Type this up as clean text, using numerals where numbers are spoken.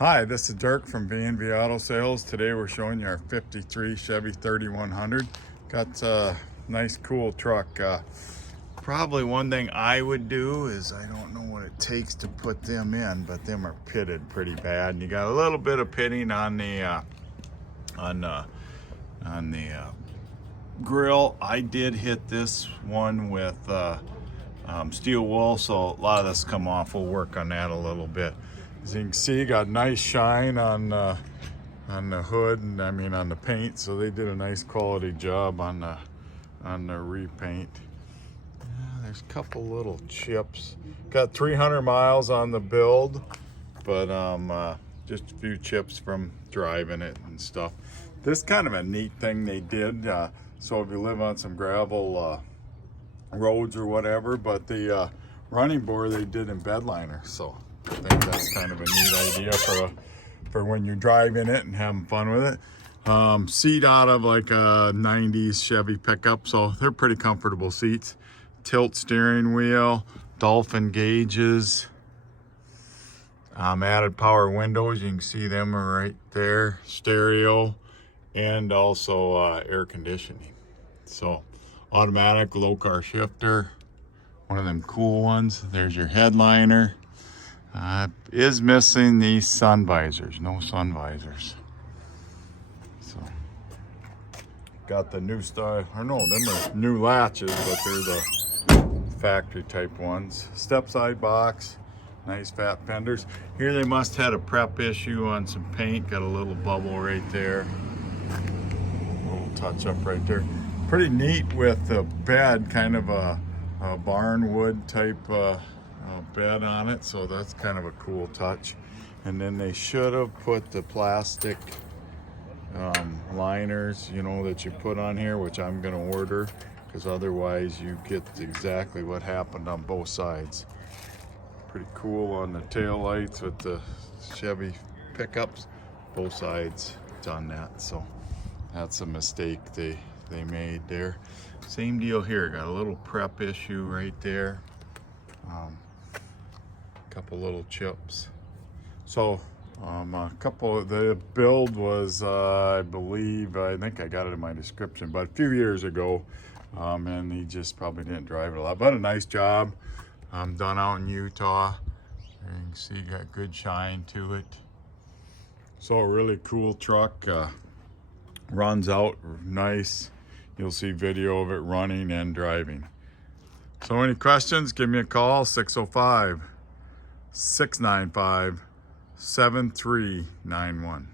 Hi, this is Dirk from V&V Auto Sales. Today we're showing you our 53 Chevy 3100. Got a nice cool truck. Probably one thing I would do is, I don't know what it takes to put them in, but them are pitted pretty bad. And you got a little bit of pitting on the grill. I did hit this one with steel wool, so a lot of this come off. We'll work on that a little bit. As you can see, got nice shine on the hood, and I mean on the paint. So they did a nice quality job on the repaint. There's a couple little chips. Got 300 miles on the build, but just a few chips from driving it and stuff. This is kind of a neat thing they did. So if you live on some gravel roads or whatever, but the running board they did in bed liner. So I think that's kind of a neat idea for when you're driving it and having fun with it. Seat out of like a 90s Chevy pickup, so they're pretty comfortable seats. Tilt steering wheel, dolphin gauges, added power windows. You can see them right there. Stereo, and also air conditioning. So automatic low car shifter, one of them cool ones. There's your headliner. Is missing these sun visors, no sun visors. So got the new style, or no, them are new latches, but they're the factory type ones. Step side box, nice fat fenders. Here they must had a prep issue on some paint, got a little bubble right there. A little touch up right there. Pretty neat with the bed, kind of a barn wood type bed on it, so that's kind of a cool touch. And then they should have put the plastic liners, you know, that you put on here, which I'm gonna order, because otherwise you get exactly what happened on both sides. Pretty cool on the tail lights with the Chevy pickups, both sides done that. So that's a mistake they made there. Same deal here, got a little prep issue right there. Couple little chips. So a couple of the build was I think I got it in my description, but a few years ago, and he just probably didn't drive it a lot, but a nice job. Done out in Utah. You can see got good shine to it. So a really cool truck. Runs out nice. You'll see video of it running and driving. So any questions, give me a call, 605-695-7391.